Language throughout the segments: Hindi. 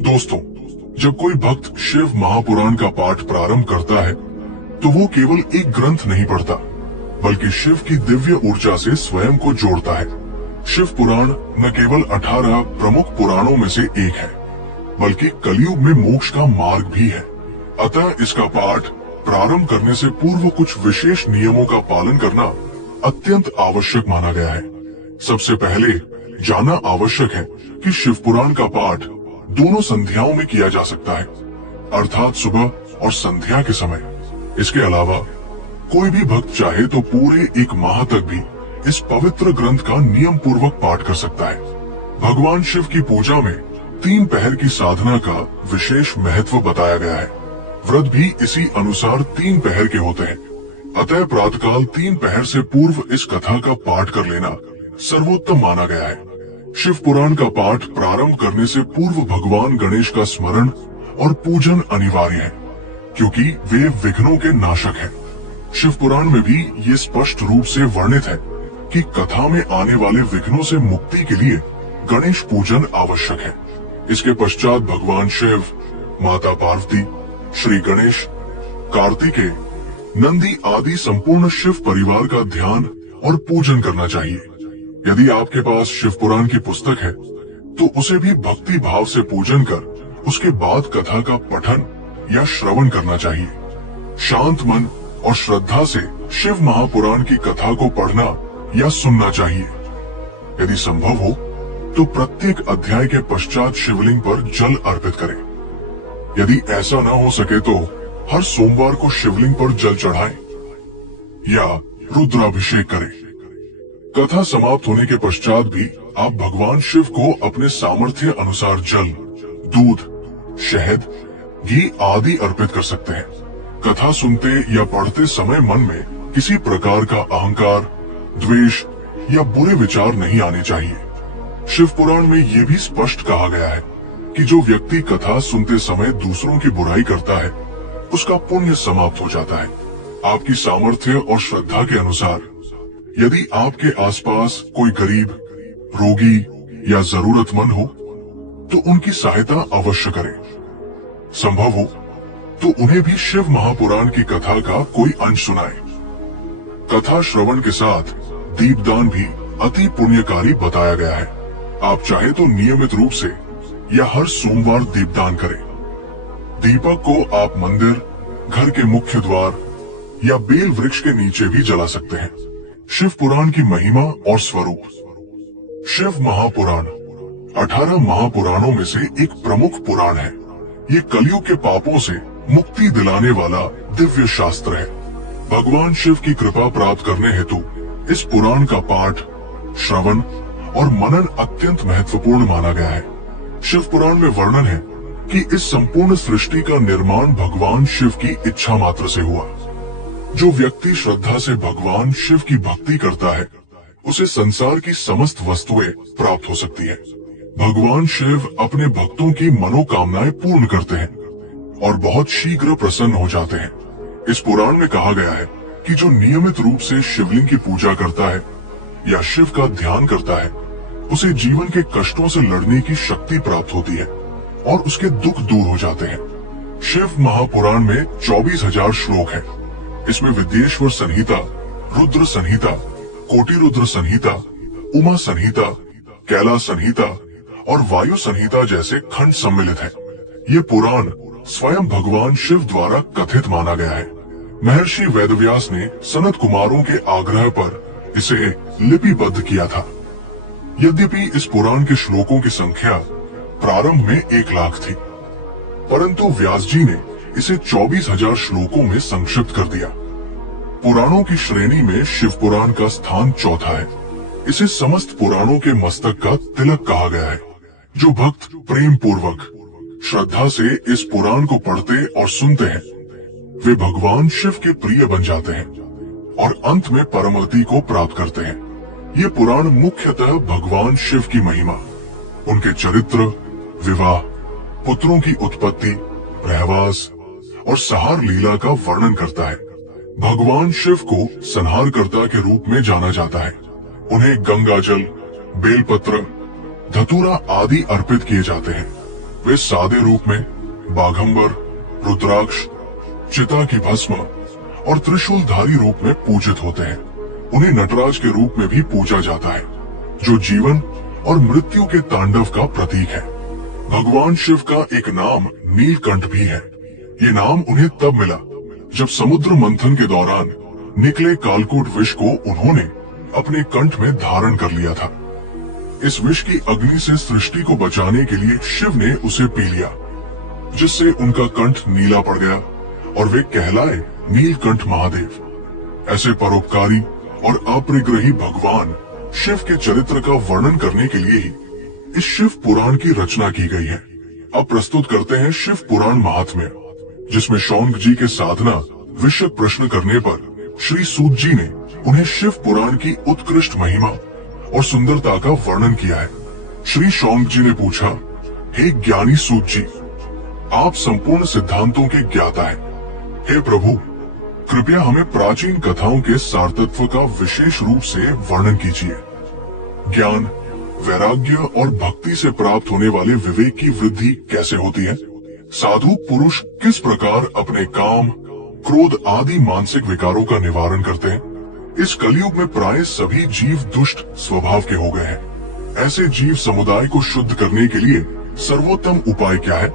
दोस्तों, जब कोई भक्त शिव महापुराण का पाठ प्रारंभ करता है तो वो केवल एक ग्रंथ नहीं पढ़ता, बल्कि शिव की दिव्य ऊर्जा से स्वयं को जोड़ता है। शिव पुराण न केवल 18 प्रमुख पुराणों में से एक है, बल्कि कलयुग में मोक्ष का मार्ग भी है। अतः इसका पाठ प्रारंभ करने से पूर्व कुछ विशेष नियमों का पालन करना अत्यंत आवश्यक माना गया है। सबसे पहले जानना आवश्यक है कि शिव पुराण का पाठ दोनों संध्याओं में किया जा सकता है, अर्थात सुबह और संध्या के समय। इसके अलावा कोई भी भक्त चाहे तो पूरे एक माह तक भी इस पवित्र ग्रंथ का नियम पूर्वक पाठ कर सकता है। भगवान शिव की पूजा में 3 पहर की साधना का विशेष महत्व बताया गया है। व्रत भी इसी अनुसार 3 पहर के होते हैं। अतः प्रातःकाल 3 पहर से पूर्व इस कथा का पाठ कर लेना सर्वोत्तम माना गया है। शिव पुराण का पाठ प्रारंभ करने से पूर्व भगवान गणेश का स्मरण और पूजन अनिवार्य है, क्योंकि वे विघ्नों के नाशक हैं। शिव पुराण में भी ये स्पष्ट रूप से वर्णित है कि कथा में आने वाले विघ्नों से मुक्ति के लिए गणेश पूजन आवश्यक है। इसके पश्चात भगवान शिव, माता पार्वती, श्री गणेश, कार्तिकेय, नंदी आदि संपूर्ण शिव परिवार का ध्यान और पूजन करना चाहिए। यदि आपके पास शिव पुराण की पुस्तक है तो उसे भी भक्ति भाव से पूजन कर उसके बाद कथा का पठन या श्रवण करना चाहिए। शांत मन और श्रद्धा से शिव महापुराण की कथा को पढ़ना या सुनना चाहिए। यदि संभव हो तो प्रत्येक अध्याय के पश्चात शिवलिंग पर जल अर्पित करें। यदि ऐसा न हो सके तो हर सोमवार को शिवलिंग पर जल चढ़ाएं या रुद्राभिषेक करें। कथा समाप्त होने के पश्चात भी आप भगवान शिव को अपने सामर्थ्य अनुसार जल, दूध, शहद, घी आदि अर्पित कर सकते हैं। कथा सुनते या पढ़ते समय मन में किसी प्रकार का अहंकार, द्वेष या बुरे विचार नहीं आने चाहिए। शिव पुराण में ये भी स्पष्ट कहा गया है कि जो व्यक्ति कथा सुनते समय दूसरों की बुराई करता है उसका पुण्य समाप्त हो जाता है। आपकी सामर्थ्य और श्रद्धा के अनुसार यदि आपके आसपास कोई गरीब, रोगी या जरूरतमंद हो तो उनकी सहायता अवश्य करें। संभव हो तो उन्हें भी शिव महापुराण की कथा का कोई अंश सुनाएं। कथा श्रवण के साथ दीपदान भी अति पुण्यकारी बताया गया है। आप चाहे तो नियमित रूप से या हर सोमवार दीपदान करें। दीपक को आप मंदिर, घर के मुख्य द्वार या बेल वृक्ष के नीचे भी जला सकते हैं। शिव पुराण की महिमा और स्वरूप। शिव महापुराण 18 महापुराणों में से एक प्रमुख पुराण है। ये कलयुग के पापों से मुक्ति दिलाने वाला दिव्य शास्त्र है। भगवान शिव की कृपा प्राप्त करने हेतु इस पुराण का पाठ, श्रवण और मनन अत्यंत महत्वपूर्ण माना गया है। शिव पुराण में वर्णन है कि इस संपूर्ण सृष्टि का निर्माण भगवान शिव की इच्छा मात्र से हुआ। जो व्यक्ति श्रद्धा से भगवान शिव की भक्ति करता है उसे संसार की समस्त वस्तुएं प्राप्त हो सकती है। भगवान शिव अपने भक्तों की मनोकामनाएं पूर्ण करते हैं और बहुत शीघ्र प्रसन्न हो जाते हैं। इस पुराण में कहा गया है कि जो नियमित रूप से शिवलिंग की पूजा करता है या शिव का ध्यान करता है उसे जीवन के कष्टों से लड़ने की शक्ति प्राप्त होती है और उसके दुख दूर हो जाते हैं। शिव महापुराण में 24,000 श्लोक हैं। इसमें विद्येश्वर संहिता, रुद्र संहिता, कोटि रुद्र संहिता, उमा संहिता, कैलाश संहिता और वायु संहिता जैसे खंड सम्मिलित हैं। ये पुराण स्वयं भगवान शिव द्वारा कथित माना गया है। महर्षि वेदव्यास ने सनत कुमारों के आग्रह पर इसे लिपिबद्ध किया था। यद्यपि इस पुराण के श्लोकों की संख्या प्रारंभ में 1 लाख थी, परंतु व्यास जी ने इसे 24,000 श्लोकों में संक्षिप्त कर दिया। पुराणों की श्रेणी में शिव पुराण का स्थान चौथा है। इसे समस्त पुराणों के मस्तक का तिलक कहा गया है। जो भक्त प्रेम पूर्वक श्रद्धा से इस पुराण को पढ़ते और सुनते हैं वे भगवान शिव के प्रिय बन जाते हैं और अंत में परमगति को प्राप्त करते हैं। ये पुराण मुख्यतः भगवान शिव की महिमा, उनके चरित्र, विवाह, पुत्रों की उत्पत्ति, रहवास और संहार लीला का वर्णन करता है। भगवान शिव को संहारकर्ता के रूप में जाना जाता है। उन्हें गंगा जल, बेलपत्र, धतूरा आदि अर्पित किए जाते हैं। वे सादे रूप में बाघंबर, रुद्राक्ष, चिता की भस्म और त्रिशूलधारी रूप में पूजित होते हैं। उन्हें नटराज के रूप में भी पूजा जाता है, जो जीवन और मृत्यु के तांडव का प्रतीक है। भगवान शिव का एक नाम नीलकंठ भी है। ये नाम उन्हें तब मिला जब समुद्र मंथन के दौरान निकले कालकूट विष को उन्होंने अपने कंठ में धारण कर लिया था। इस विष की अग्नि से सृष्टि को बचाने के लिए शिव ने उसे पी लिया, जिससे उनका कंठ नीला पड़ गया और वे कहलाए नीलकंठ महादेव। ऐसे परोपकारी और अपरिग्रही भगवान शिव के चरित्र का वर्णन करने के लिए ही इस शिव पुराण की रचना की गई है। अब प्रस्तुत करते हैं शिव पुराण महात्म्य, जिसमें शौनक जी के साधना विषय प्रश्न करने पर श्री सूत जी ने उन्हें शिव पुराण की उत्कृष्ट महिमा और सुंदरता का वर्णन किया है। श्री शौनक जी ने पूछा, हे ज्ञानी सूत जी, आप संपूर्ण सिद्धांतों के ज्ञाता हैं। हे प्रभु, कृपया हमें प्राचीन कथाओं के सारतत्व का विशेष रूप से वर्णन कीजिए। ज्ञान, वैराग्य और भक्ति से प्राप्त होने वाले विवेक की वृद्धि कैसे होती है? साधु पुरुष किस प्रकार अपने काम, क्रोध आदि मानसिक विकारों का निवारण करते हैं? इस कलयुग में प्राय सभी जीव दुष्ट स्वभाव के हो गए हैं। ऐसे जीव समुदाय को शुद्ध करने के लिए सर्वोत्तम उपाय क्या है?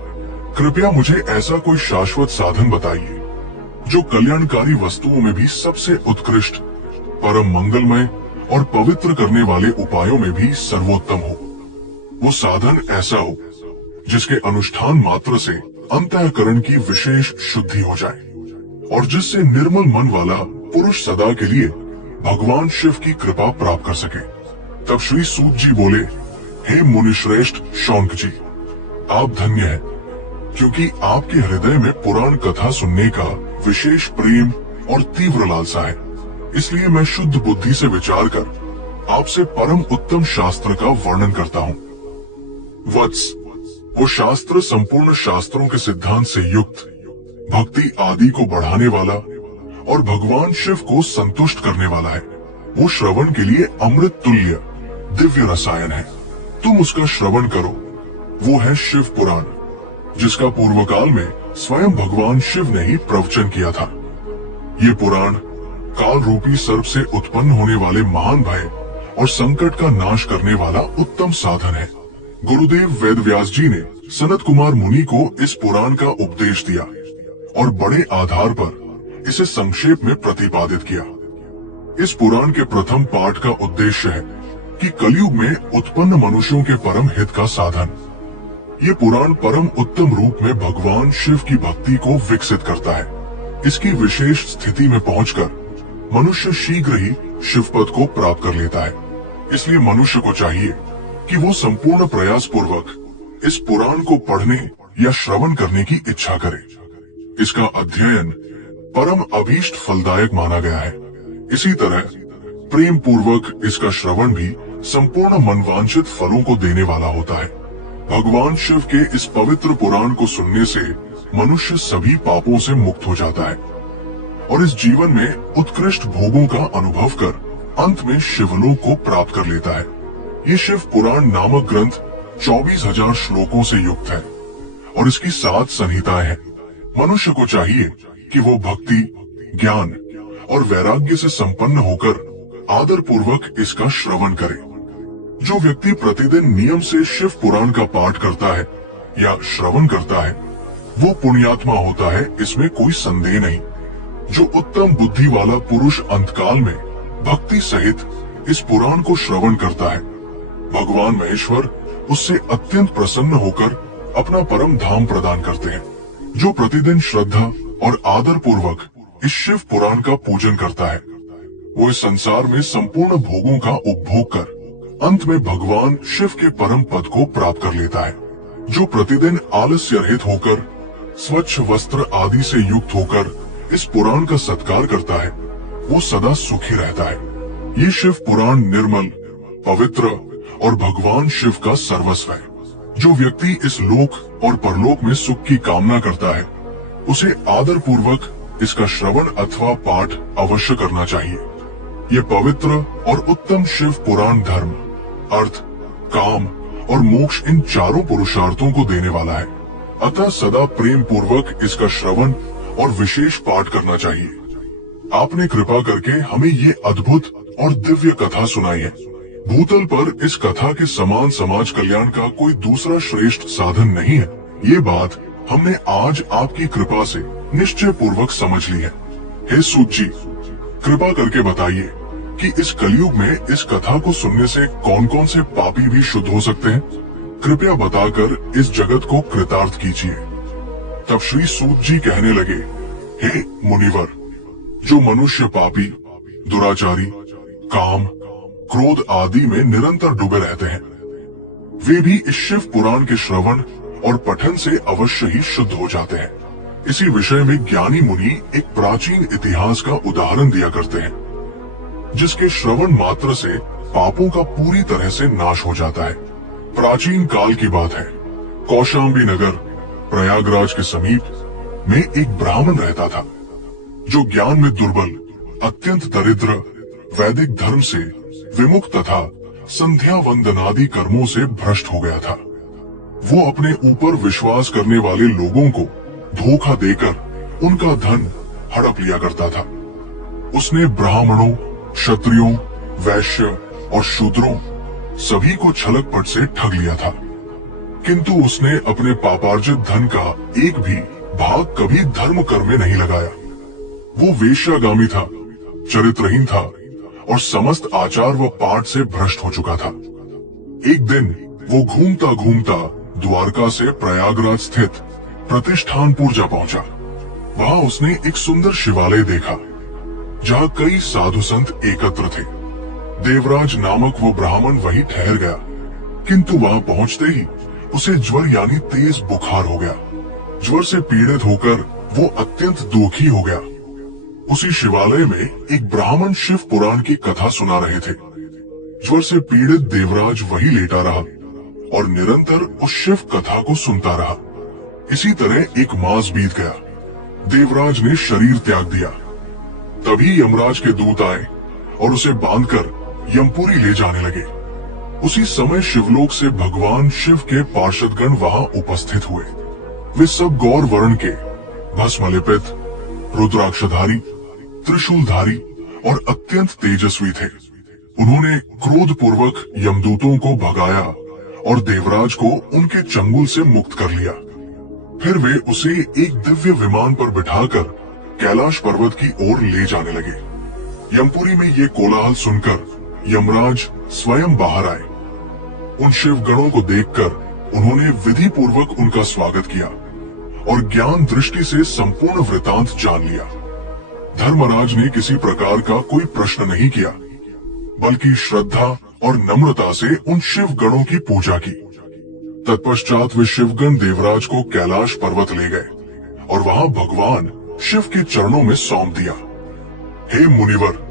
कृपया मुझे ऐसा कोई शाश्वत साधन बताइए जो कल्याणकारी वस्तुओं में भी सबसे उत्कृष्ट, परम मंगलमय और पवित्र करने वाले उपायों में भी सर्वोत्तम हो। वो साधन ऐसा हो जिसके अनुष्ठान मात्र से अंतःकरण की विशेष शुद्धि हो जाए और जिससे निर्मल मन वाला पुरुष सदा के लिए भगवान शिव की कृपा प्राप्त कर सके। तब श्री सूत जी बोले, हे मुनिश्रेष्ठ शौनक जी, आप धन्य हैं, क्योंकि आपके हृदय में पुराण कथा सुनने का विशेष प्रेम और तीव्र लालसा है। इसलिए मैं शुद्ध बुद्धि से विचार कर आपसे परम उत्तम शास्त्र का वर्णन करता हूँ। वत्स, वो शास्त्र संपूर्ण शास्त्रों के सिद्धांत से युक्त, भक्ति आदि को बढ़ाने वाला और भगवान शिव को संतुष्ट करने वाला है। वो श्रवण के लिए अमृत तुल्य दिव्य रसायन है। तुम उसका श्रवण करो। वो है शिव पुराण, जिसका पूर्व काल में स्वयं भगवान शिव ने ही प्रवचन किया था। ये पुराण काल रूपी सर्प से उत्पन्न होने वाले महान भय और संकट का नाश करने वाला उत्तम साधन है। गुरुदेव वेद व्यास जी ने सनत कुमार मुनि को इस पुराण का उपदेश दिया और बड़े आधार पर इसे संक्षेप में प्रतिपादित किया। इस पुराण के प्रथम पाठ का उद्देश्य है कि कलयुग में उत्पन्न मनुष्यों के परम हित का साधन। ये पुराण परम उत्तम रूप में भगवान शिव की भक्ति को विकसित करता है। इसकी विशेष स्थिति में पहुंचकर मनुष्य शीघ्र ही शिव पद को प्राप्त कर लेता है। इसलिए मनुष्य को चाहिए कि वो संपूर्ण प्रयास पूर्वक इस पुराण को पढ़ने या श्रवण करने की इच्छा करे। इसका अध्ययन परम अभीष्ट फलदायक माना गया है। इसी तरह प्रेम पूर्वक इसका श्रवण भी संपूर्ण मनवांछित फलों को देने वाला होता है। भगवान शिव के इस पवित्र पुराण को सुनने से मनुष्य सभी पापों से मुक्त हो जाता है और इस जीवन में उत्कृष्ट भोगों का अनुभव कर अंत में शिवलोक को प्राप्त कर लेता है। ये शिव पुराण नामक ग्रंथ 24,000 श्लोकों से युक्त है और इसकी 7 संहिताएं हैं। मनुष्य को चाहिए कि वो भक्ति, ज्ञान और वैराग्य से संपन्न होकर आदर पूर्वक इसका श्रवण करे। जो व्यक्ति प्रतिदिन नियम से शिव पुराण का पाठ करता है या श्रवण करता है, वो पुण्यात्मा होता है, इसमें कोई संदेह नहीं। जो उत्तम बुद्धि वाला पुरुष अंतकाल में भक्ति सहित इस पुराण को श्रवण करता है, भगवान महेश्वर उससे अत्यंत प्रसन्न होकर अपना परम धाम प्रदान करते हैं। जो प्रतिदिन श्रद्धा और आदर पूर्वक इस शिव पुराण का पूजन करता है, वो इस संसार में संपूर्ण भोगों का उपभोग कर अंत में भगवान शिव के परम पद को प्राप्त कर लेता है। जो प्रतिदिन आलस्य रहित होकर, स्वच्छ वस्त्र आदि से युक्त होकर इस पुराण का सत्कार करता है, वो सदा सुखी रहता है। ये शिव पुराण निर्मल, पवित्र और भगवान शिव का सर्वस्व है। जो व्यक्ति इस लोक और परलोक में सुख की कामना करता है, उसे आदर पूर्वक इसका श्रवण अथवा पाठ अवश्य करना चाहिए। ये पवित्र और उत्तम शिव पुराण धर्म, अर्थ, काम और मोक्ष इन चारों पुरुषार्थों को देने वाला है। अतः सदा प्रेम पूर्वक इसका श्रवण और विशेष पाठ करना चाहिए। आपने कृपा करके हमें ये अद्भुत और दिव्य कथा सुनाई है। भूतल पर इस कथा के समान समाज कल्याण का कोई दूसरा श्रेष्ठ साधन नहीं है। ये बात हमने आज आपकी कृपा से निश्चय पूर्वक समझ ली है। हे सूत जी, कृपा करके बताइए कि इस कलयुग में इस कथा को सुनने से कौन कौन से पापी भी शुद्ध हो सकते हैं। कृपया बताकर इस जगत को कृतार्थ कीजिए। तब श्री सूत जी कहने लगे, हे मुनिवर, जो मनुष्य पापी, दुराचारी, काम, क्रोध आदि में निरंतर डूबे रहते हैं, वे भी इस शिव पुराण के श्रवण और पठन से अवश्य ही शुद्ध हो जाते हैं। इसी विषय में ज्ञानी मुनि एक प्राचीन इतिहास का उदाहरण दिया करते हैं, जिसके श्रवण मात्र से पापों का पूरी तरह से नाश हो जाता है। प्राचीन काल की बात है। कौशाम्बी नगर, प्रयागराज के समीप में एक ब्राह्मण रहता था, जो ज्ञान में दुर्बल, अत्यंत दरिद्र, वैदिक धर्म से विमुख तथा संध्या वंदनादि कर्मों से भ्रष्ट हो गया था। वो अपने ऊपर विश्वास करने वाले लोगों को धोखा देकर उनका धन हड़प लिया करता था। उसने ब्राह्मणों, क्षत्रियों, वैश्य और शूद्रों सभी को छलक पट से ठग लिया था, किंतु उसने अपने पापार्जित धन का एक भी भाग कभी धर्म कर्म में नहीं लगाया। वो वेश्यागामी था, चरित्रहीन था और समस्त आचार व पाठ से भ्रष्ट हो चुका था। एक दिन वो घूमता घूमता द्वारका से प्रयागराज स्थित प्रतिष्ठानपुर जा पहुंचा। वहां उसने एक सुंदर शिवालय देखा, जहां कई साधु संत एकत्र थे। देवराज नामक वो ब्राह्मण वहीं ठहर गया, किंतु वहां पहुंचते ही उसे ज्वर यानी तेज बुखार हो गया। ज्वर से पीड़ित होकर वो अत्यंत दुखी हो गया। उसी शिवालय में एक ब्राह्मण शिव पुराण की कथा सुना रहे थे। ज्वर से पीड़ित देवराज वहीं लेटा रहा और निरंतर उस शिव कथा को सुनता रहा। इसी तरह एक मास बीत गया। देवराज ने शरीर त्याग दिया। तभी यमराज के दूत आए और उसे बांधकर यमपुरी ले जाने लगे। उसी समय शिवलोक से भगवान शिव के पार्षदगण वहां उपस्थित हुए। वे सब गौर वर्ण के, भस्म लेपित, रुद्राक्षधारी, त्रिशूलधारी और अत्यंत तेजस्वी थे। उन्होंने क्रोध पूर्वक यमदूतों को भगाया और देवराज को उनके चंगुल से मुक्त कर लिया। फिर वे उसे एक दिव्य विमान पर बिठाकर कैलाश पर्वत की ओर ले जाने लगे। यमपुरी में ये कोलाहल सुनकर यमराज स्वयं बाहर आए। उन शिव गणों को देखकर उन्होंने विधि पूर्वक उनका स्वागत किया और ज्ञान दृष्टि से संपूर्ण वृतांत जान लिया। धर्मराज ने किसी प्रकार का कोई प्रश्न नहीं किया, बल्कि श्रद्धा और नम्रता से उन शिव गणों की पूजा की। तत्पश्चात वे शिवगण देवराज को कैलाश पर्वत ले गए और वहां भगवान शिव के चरणों में सौंप दिया। हे मुनिवर,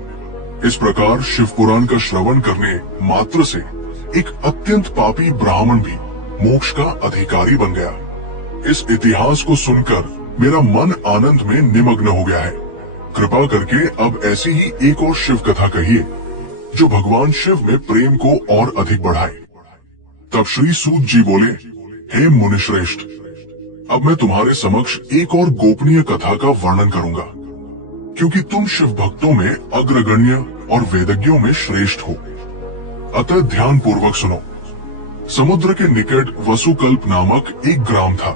इस प्रकार शिव पुराण का श्रवण करने मात्र से एक अत्यंत पापी ब्राह्मण भी मोक्ष का अधिकारी बन गया। इस इतिहास को सुनकर मेरा मन आनंद में निमग्न हो गया है। कृपा करके अब ऐसी ही एक और शिव कथा कहिए, जो भगवान शिव में प्रेम को और अधिक बढ़ाए। तब श्री सूत जी बोले, हे मुनिश्रेष्ठ, अब मैं तुम्हारे समक्ष एक और गोपनीय कथा का वर्णन करूंगा, क्योंकि तुम शिव भक्तों में अग्रगण्य और वेदज्ञों में श्रेष्ठ हो। अतः ध्यान पूर्वक सुनो। समुद्र के निकट वसुकल्प नामक एक ग्राम था।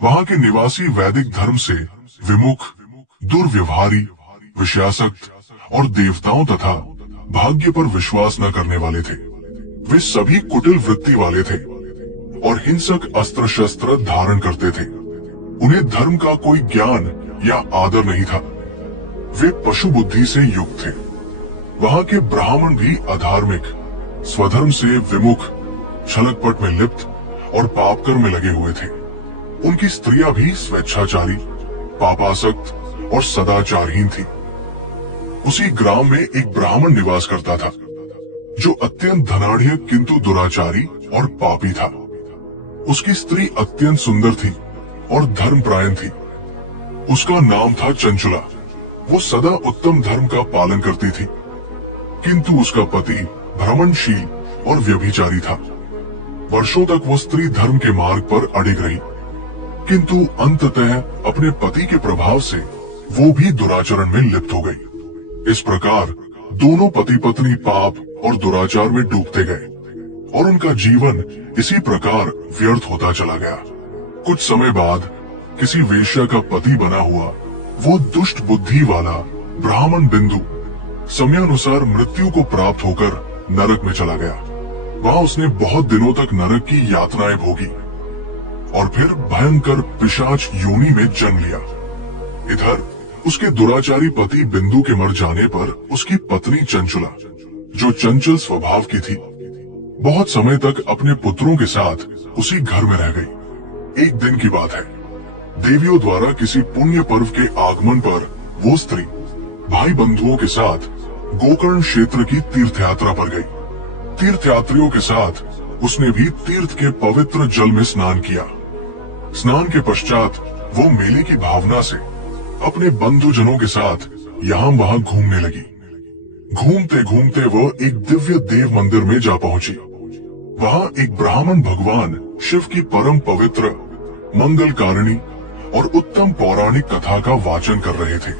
वहां के निवासी वैदिक धर्म से विमुख, दुर्व्यवहारी, विषयासक्त और देवताओं तथा भाग्य पर विश्वास न करने वाले थे। वे सभी कुटिल वृत्ति वाले थे और हिंसक अस्त्र शस्त्र धारण करते थे। उन्हें धर्म का कोई ज्ञान या आदर नहीं था। वे पशु बुद्धि से युक्त थे। वहां के ब्राह्मण भी अधार्मिक, स्वधर्म से विमुख, छलकपट में लिप्त और पापकर्म में लगे हुए थे। उनकी स्त्रियां भी स्वेच्छाचारी, पापासक्त और सदाचारहीन थी। उसी ग्राम में एक ब्राह्मण निवास करता था, जो अत्यंत धनाढ़ किंतु दुराचारी और पापी था। उसकी स्त्री अत्यंत सुंदर थी और धर्मपरायण थी। उसका नाम था चंचुला। वो सदा उत्तम धर्म का पालन करती थी, किंतु उसका पति भ्रमणशील और व्यभिचारी था। वर्षों तक वो स्त्री धर्म के मार्ग पर अडिग रही, किंतु अंततः अपने पति के प्रभाव से वो भी दुराचरण में लिप्त हो गई। इस प्रकार दोनों पति पत्नी पाप और दुराचार में डूबते गए और उनका जीवन इसी प्रकार व्यर्थ होता चला गया। कुछ समय बाद किसी वेश्या का पति बना हुआ वो दुष्ट बुद्धि वाला ब्राह्मण बिंदु समयानुसार मृत्यु को प्राप्त होकर नरक में चला गया। वहां उसने बहुत दिनों तक नरक की यातनाएं भोगी और फिर भयंकर पिशाच योनि में जन्म लिया। इधर उसके दुराचारी पति बिंदु के मर जाने पर उसकी पत्नी चंचुला, जो चंचल स्वभाव की थी, बहुत समय तक अपने पुत्रों के साथ उसी घर में रह गई। एक दिन की बात है, देवियों द्वारा किसी पुण्य पर्व के आगमन पर वो स्त्री भाई बंधुओं के साथ गोकर्ण क्षेत्र की तीर्थ यात्रा पर गई। तीर्थयात्रियों के साथ उसने भी तीर्थ के पवित्र जल में स्नान किया। स्नान के पश्चात वो मेले की भावना से अपने बंधुजनों के साथ यहाँ वहां घूमने लगी। घूमते घूमते वो एक दिव्य देव मंदिर में जा पहुंची। वहां एक ब्राह्मण भगवान शिव की परम पवित्र मंगलकारिणी और उत्तम पौराणिक कथा का वाचन कर रहे थे।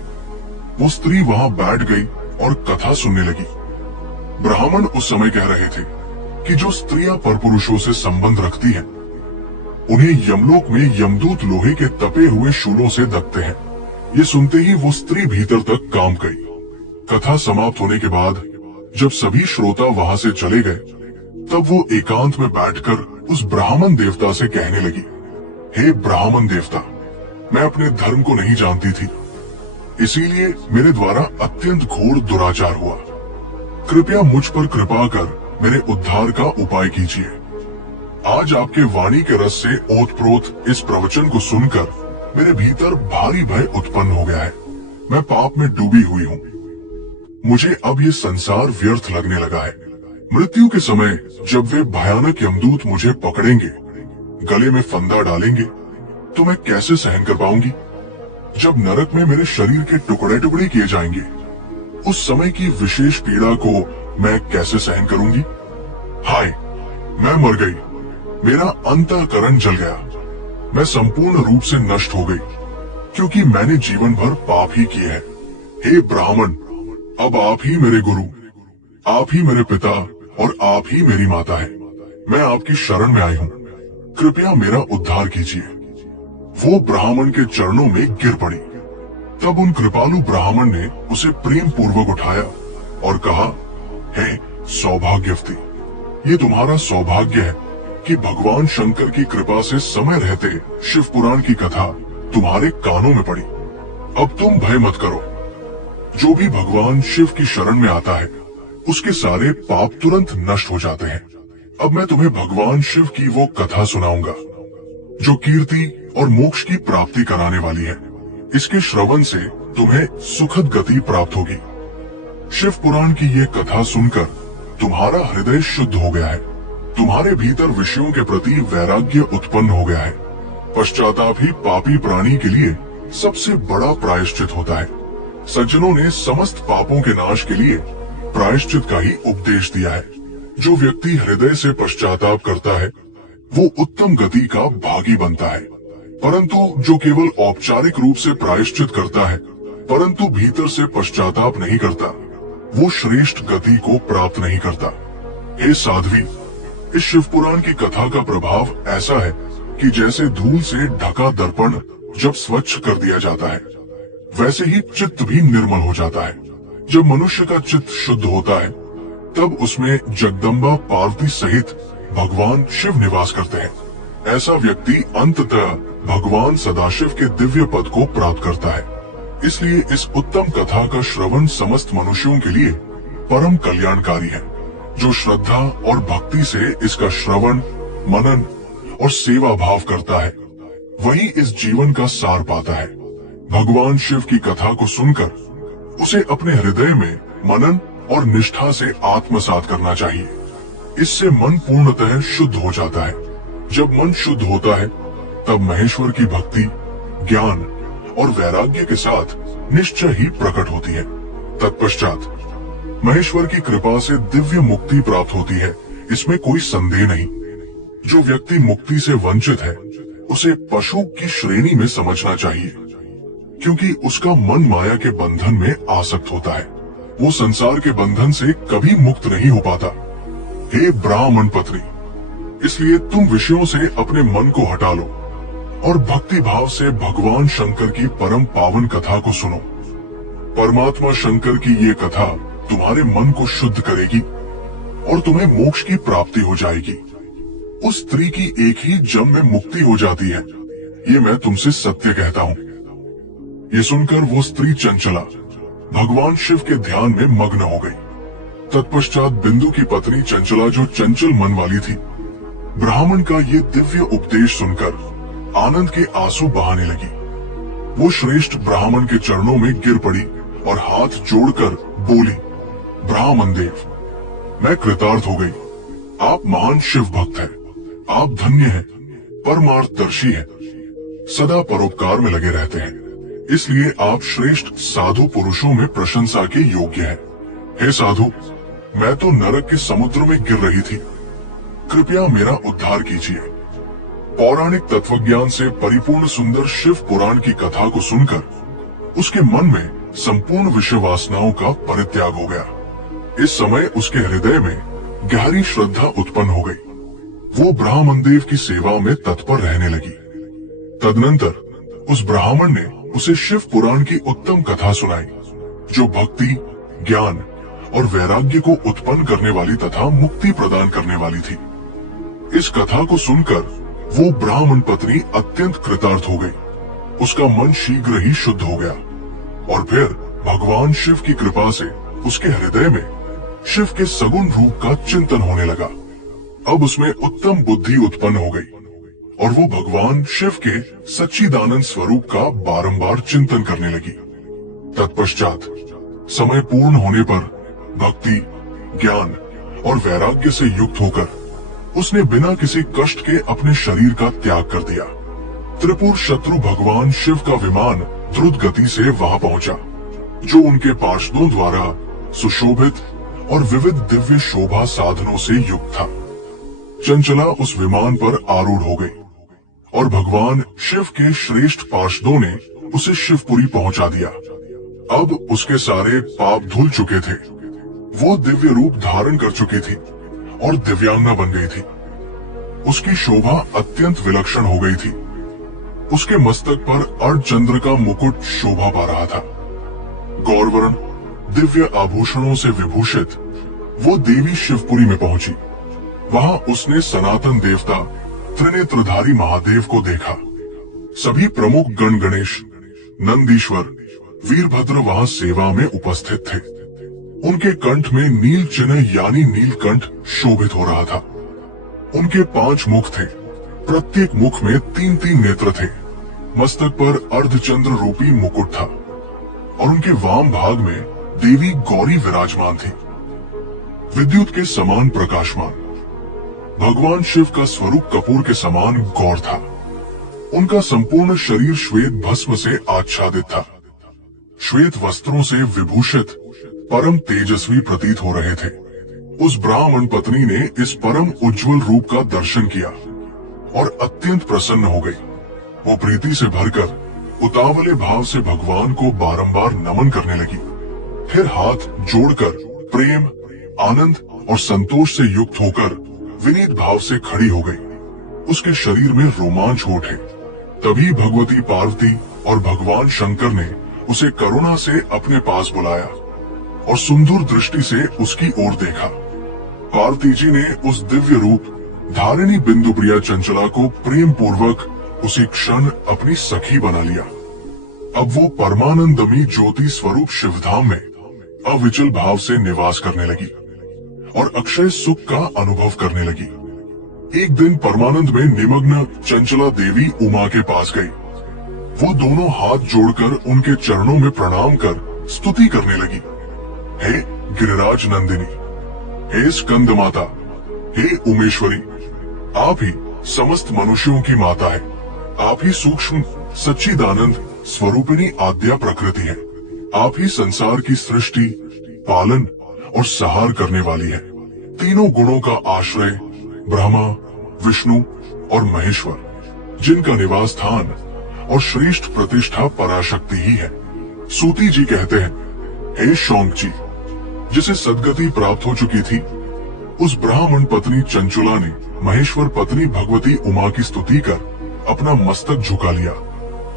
वो स्त्री वहां बैठ गई और कथा सुनने लगी। ब्राह्मण उस समय कह रहे थे कि जो स्त्रियां परपुरुषों से संबंध रखती हैं, उन्हें यमलोक में यमदूत लोहे के तपे हुए शूलों से दबते हैं। ये सुनते ही वो स्त्री भीतर तक कांप गई। कथा समाप्त होने के बाद जब सभी श्रोता वहां से चले गए, तब वो एकांत में बैठकर उस ब्राह्मण देवता से कहने लगी, हे ब्राह्मण देवता, मैं अपने धर्म को नहीं जानती थी, इसीलिए मेरे द्वारा अत्यंत घोर दुराचार हुआ। कृपया मुझ पर कृपा कर मेरे उद्धार का उपाय कीजिए। आज आपके वाणी के रस से ओतप्रोत इस प्रवचन को सुनकर मेरे भीतर भारी भय उत्पन्न हो गया है। मैं पाप में डूबी हुई हूँ। मुझे अब ये संसार व्यर्थ लगने लगा है। मृत्यु के समय जब वे भयानक यमदूत मुझे पकड़ेंगे, गले में फंदा डालेंगे, तो मैं कैसे सहन कर पाऊंगी? जब नरक में मेरे शरीर के टुकड़े टुकड़े किए जाएंगे, उस समय की विशेष पीड़ा को मैं कैसे सहन करूंगी? हाय, मैं मर गई। मेरा अंतःकरण जल गया। मैं संपूर्ण रूप से नष्ट हो गई, क्योंकि मैंने जीवन भर पाप ही किए हैं। हे ब्राह्मण, अब आप ही मेरे गुरु, आप ही मेरे पिता और आप ही मेरी माता है। मैं आपकी शरण में आई हूँ। कृपया मेरा उद्धार कीजिए। वो ब्राह्मण के चरणों में गिर पड़ी। तब उन कृपालु ब्राह्मण ने उसे प्रेम पूर्वक उठाया और कहा, हे सौभाग्यवती, ये तुम्हारा सौभाग्य है कि भगवान शंकर की कृपा से समय रहते शिव पुराण की कथा तुम्हारे कानों में पड़ी। अब तुम भय मत करो। जो भी भगवान शिव की शरण में आता है, उसके सारे पाप तुरंत नष्ट हो जाते हैं। अब मैं तुम्हें भगवान शिव की वो कथा सुनाऊंगा जो कीर्ति और मोक्ष की प्राप्ति कराने वाली है। इसके श्रवण से तुम्हें सुखद गति प्राप्त होगी। शिव पुराण की ये कथा सुनकर तुम्हारा हृदय शुद्ध हो गया है। तुम्हारे भीतर विषयों के प्रति वैराग्य उत्पन्न हो गया है। पश्चाताप ही पापी प्राणी के लिए सबसे बड़ा प्रायश्चित होता है। सज्जनों ने समस्त पापों के नाश के लिए प्रायश्चित का ही उपदेश दिया है। जो व्यक्ति हृदय से पश्चाताप करता है, वो उत्तम गति का भागी बनता है। परंतु जो केवल औपचारिक रूप से प्रायश्चित करता है, परंतु भीतर से पश्चाताप नहीं करता, वो श्रेष्ठ गति को प्राप्त नहीं करता। हे साध्वी, इस शिव पुराण की कथा का प्रभाव ऐसा है कि जैसे धूल से ढका दर्पण जब स्वच्छ कर दिया जाता है, वैसे ही चित्त भी निर्मल हो जाता है। जब मनुष्य का चित्त शुद्ध होता है, तब उसमें जगदम्बा पार्वती सहित भगवान शिव निवास करते हैं। ऐसा व्यक्ति अंततः भगवान सदाशिव के दिव्य पद को प्राप्त करता है। इसलिए इस उत्तम कथा का श्रवण समस्त मनुष्यों के लिए परम कल्याणकारी है। जो श्रद्धा और भक्ति से इसका श्रवण, मनन और सेवा भाव करता है, वही इस जीवन का सार पाता है। भगवान शिव की कथा को सुनकर उसे अपने हृदय में मनन और निष्ठा से आत्मसात करना चाहिए। इससे मन पूर्णतः शुद्ध हो जाता है। जब मन शुद्ध होता है, तब महेश्वर की भक्ति, ज्ञान और वैराग्य के साथ निश्चय ही प्रकट होती है। तत्पश्चात महेश्वर की कृपा से दिव्य मुक्ति प्राप्त होती है, इसमें कोई संदेह नहीं। जो व्यक्ति मुक्ति से वंचित है उसे पशु की श्रेणी में समझना चाहिए, क्योंकि उसका मन माया के बंधन में आसक्त होता है। वो संसार के बंधन से कभी मुक्त नहीं हो पाता। हे ब्राह्मण पत्नी, इसलिए तुम विषयों से अपने मन को हटा लो और भक्ति भाव से भगवान शंकर की परम पावन कथा को सुनो। परमात्मा शंकर की ये कथा तुम्हारे मन को शुद्ध करेगी और तुम्हें मोक्ष की प्राप्ति हो जाएगी। उस स्त्री की एक ही जन्म में मुक्ति हो जाती है, ये मैं तुमसे सत्य कहता हूँ। ये सुनकर वो स्त्री चंचला भगवान शिव के ध्यान में मग्न हो गई। तत्पश्चात बिंदु की पत्नी चंचला, जो चंचल मन वाली थी, ब्राह्मण का ये दिव्य उपदेश सुनकर आनंद के आंसू बहाने लगी। वो श्रेष्ठ ब्राह्मण के चरणों में गिर पड़ी और हाथ जोड़कर बोली, ब्राह्मण देव, मैं कृतार्थ हो गई। आप महान शिव भक्त हैं, आप धन्य हैं, परमार्थदर्शी हैं, सदा परोपकार में लगे रहते हैं, इसलिए आप श्रेष्ठ साधु पुरुषों में प्रशंसा के योग्य हैं। हे साधु, मैं तो नरक के समुद्र में गिर रही थी, कृपया मेरा उद्धार कीजिए। पौराणिक तत्वज्ञान से परिपूर्ण सुंदर शिव पुराण की कथा को सुनकर उसके मन में संपूर्ण विषय वासनाओं का परित्याग हो गया। इस समय उसके हृदय में गहरी श्रद्धा उत्पन्न हो गई। वो ब्राह्मण देव की सेवा में तत्पर रहने लगी। तदनंतर उस ब्राह्मण ने उसे शिव पुराण की उत्तम कथा सुनाई, जो भक्ति, ज्ञान और वैराग्य को उत्पन्न करने वाली तथा मुक्ति प्रदान करने वाली थी। इस कथा को सुनकर वो ब्राह्मण पत्नी अत्यंत कृतार्थ हो गई। उसका मन शीघ्र ही शुद्ध हो गया और फिर भगवान शिव की कृपा से उसके हृदय में शिव के सगुण रूप का चिंतन होने लगा। अब उसमें उत्तम बुद्धि उत्पन्न हो गई और वो भगवान शिव के सच्चिदानंद स्वरूप का बारंबार चिंतन करने लगी। तत्पश्चात समय पूर्ण होने पर भक्ति, ज्ञान और वैराग्य से युक्त होकर उसने बिना किसी कष्ट के अपने शरीर का त्याग कर दिया। त्रिपुर शत्रु भगवान शिव का विमान द्रुत गति से वहां पहुंचा, जो उनके पार्षदों द्वारा सुशोभित और विविध दिव्य शोभा साधनों से युक्त था। चंचला उस विमान पर आरूढ़ हो गई और भगवान शिव के श्रेष्ठ पार्षदों ने उसे शिवपुरी पहुंचा दिया। अब उसके सारे पाप धुल चुके थे। वो दिव्य रूप धारण कर चुकी थी और दिव्यांगना बन गई थी। उसकी शोभा अत्यंत विलक्षण हो गई थी। उसके मस्तक पर अर्धचंद्र का मुकुट शोभा पा रहा था। गौरवर्ण दिव्य आभूषणों से विभूषित वो देवी शिवपुरी में पहुंची। वहां उसने सनातन देवता त्रिनेत्रधारी महादेव को देखा। सभी प्रमुख गण गणेश, नंदीश्वर, वीरभद्र वहां सेवा में उपस्थित थे। उनके कंठ में नील चिन्ह यानी नीलकंठ शोभित हो रहा था। उनके 5 मुख थे, प्रत्येक मुख में 3-3 नेत्र थे। मस्तक पर अर्धचंद्र रूपी मुकुट था और उनके वाम भाग में देवी गौरी विराजमान थी, विद्युत के समान प्रकाशमान। भगवान शिव का स्वरूप कपूर के समान गौर था। उनका संपूर्ण शरीर श्वेत भस्म से आच्छादित था। श्वेत वस्त्रों से विभूषित परम तेजस्वी प्रतीत हो रहे थे। उस ब्राह्मण पत्नी ने इस परम उज्जवल रूप का दर्शन किया और अत्यंत प्रसन्न हो गई। वो प्रीति से भरकर उतावले भाव से भगवान को बारंबार नमन करने लगी। फिर हाथ जोड़कर प्रेम, आनंद और संतोष से युक्त होकर विनीत भाव से खड़ी हो गई। उसके शरीर में रोमांच हो उठे। तभी भगवती पार्वती और भगवान शंकर ने उसे करुणा से अपने पास बुलाया और सुंदर दृष्टि से उसकी ओर देखा। पार्वती जी ने उस दिव्य रूप धारिणी बिंदु प्रिया चंचला को प्रेम पूर्वक उसी क्षण अपनी सखी बना लिया। अब वो परमानंदमयी ज्योति स्वरूप शिवधाम में अविचल भाव से निवास करने लगी और अक्षय सुख का अनुभव करने लगी। एक दिन परमानंद में निमग्न चंचला देवी उमा के पास गई। वो दोनों हाथ जोड़कर उनके चरणों में प्रणाम कर स्तुति करने लगी। हे गिरिराज नंदिनी, हे स्कंद माता, हे उमेश्वरी, आप ही समस्त मनुष्यों की माता है। आप ही सूक्ष्म सच्चिदानंद स्वरूपिणी आद्या प्रकृति है। आप ही संसार की सृष्टि, पालन और सहार करने वाली है। तीनों गुणों का आश्रय, ब्रह्मा, विष्णु और महेश्वर, जिनका निवास स्थान और श्रेष्ठ प्रतिष्ठा पराशक्ति ही है। सूती जी कहते हैं, हे शौंक जी, जिसे सदगति प्राप्त हो चुकी थी, उस ब्राह्मण पत्नी चंचुला ने महेश्वर पत्नी भगवती उमा की स्तुति कर अपना मस्तक झुका लिया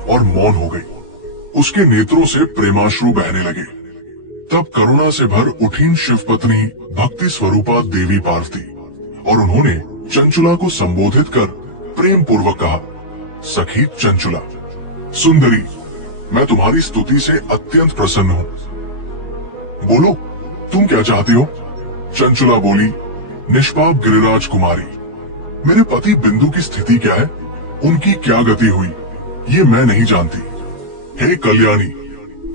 और मौन हो गई। उसके नेत्रों से प्रेमाश्रु बहने लगे। तब करुणा से भर उठीं शिव पत्नी भक्ति स्वरूपा देवी पार्वती, और उन्होंने चंचुला को संबोधित कर प्रेम पूर्वक कहा, सखी चंचुला, सुंदरी, मैं तुम्हारी स्तुति से अत्यंत प्रसन्न हूँ। बोलो, तुम क्या चाहती हो? चंचुला बोली, निष्पाप गिरिराज कुमारी, मेरे पति बिंदु की स्थिति क्या है, उनकी क्या गति हुई, ये मैं नहीं जानती। हे कल्याणी,